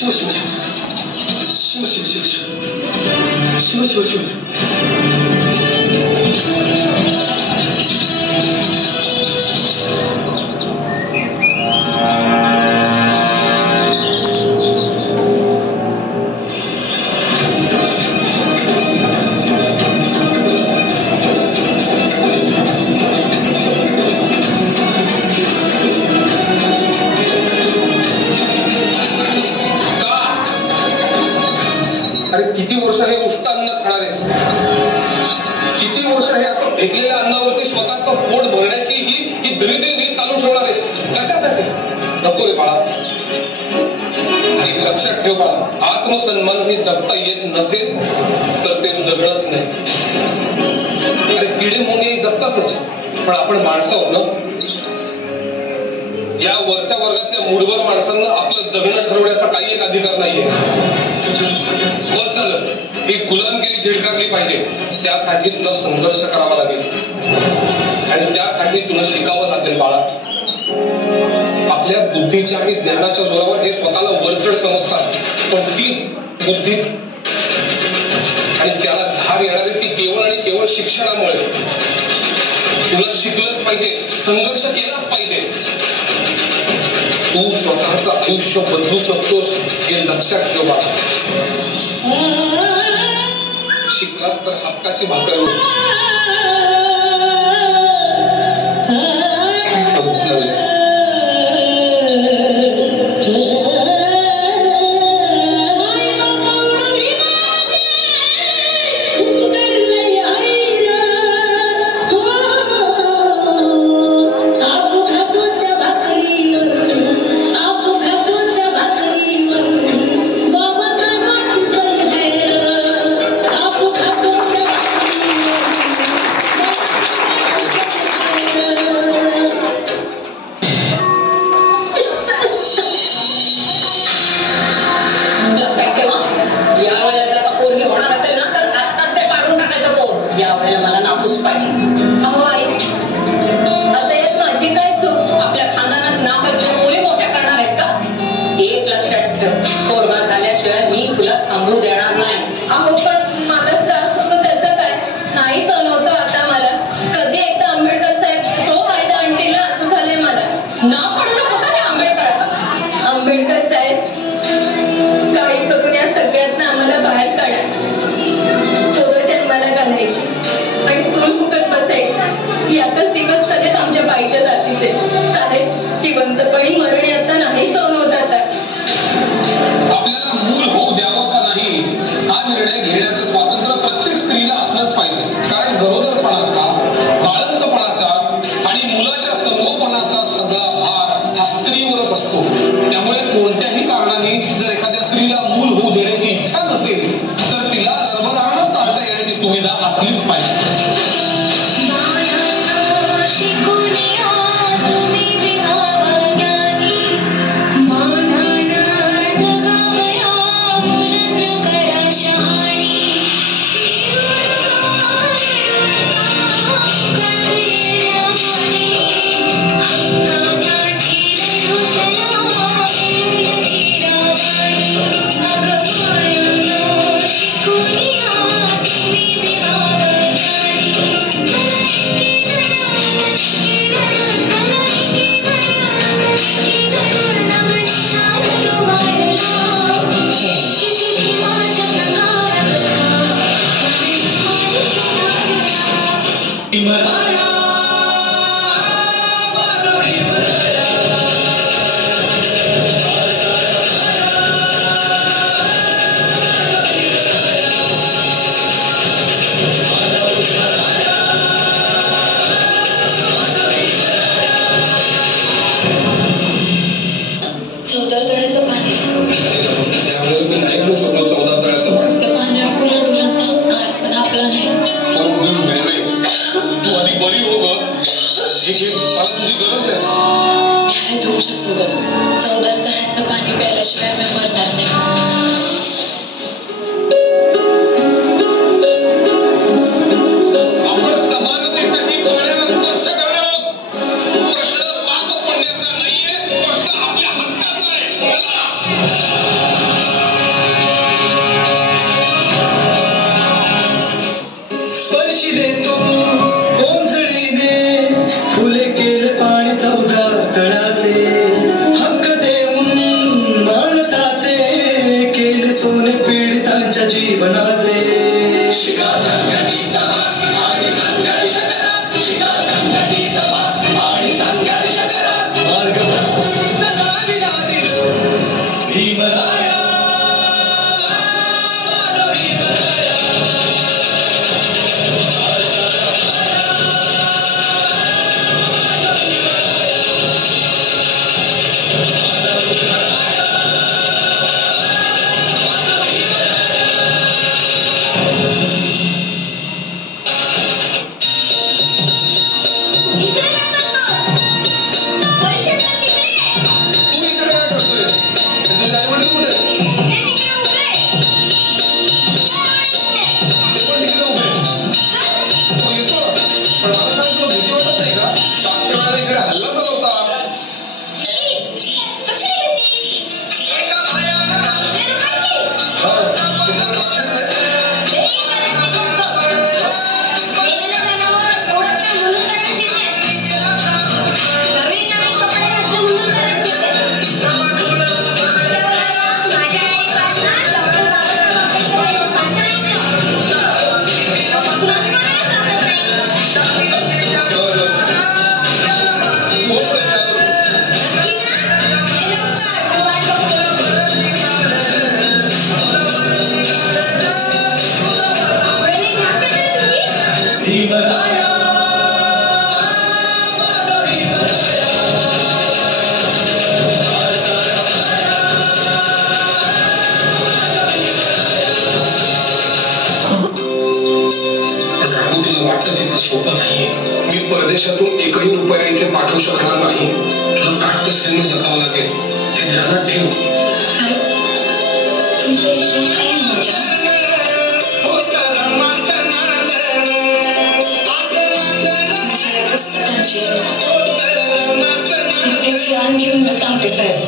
शिव शिव शिव शिव शिव शिव शिव शिव शिव शिव किती वर्ष हे उष्ट अन्न खाणारेस, किती वर्ष हे असं फेकलेल्या अन्नावरती स्वतःचं पोट भरण्याची ही दरिद्री नीत चालू ठेवणार आहेस कशासाठी? नको रे बाळा, लक्षात ठेव बाळा, आत्मसन्मान हे जगता येत नसेल तर ते जगणंच नाही. अरे किडे मुंगे जगतातच, पण आपण माणसं आहोत ना. या वरच्या वर्गातल्या मूडवर माणसांना आपलं जगणं ठरवण्याचा काही एक अधिकार नाहीये. बस झालं, ही गुलामगिरी झिडकारली पाहिजे. त्यासाठी तुला संघर्ष करावा लागेल आणि त्यासाठी तुला शिकावं लागेल बाळा. आपल्या बुद्धीच्या आणि ज्ञानाच्या जोरावर हे स्वतःला वरचढ समजतात, पण ती बुद्धी आणि त्याला धार येणारी ती केवळ आणि केवळ शिक्षणामुळे. तुला शिकलंच पाहिजे, संघर्ष केलाच पाहिजे. तू स्वतःचं आयुष्य बदलू शकतोस हे लक्षात ठेव बाळा. शिकलास तर हक्काची भाकर होईल. शिवाय इथे पाठवू शकणार नाही. तुला काटकसरीने जगावं लागेल, हे ध्यानात ठेव. घेऊन सांगते साहेब.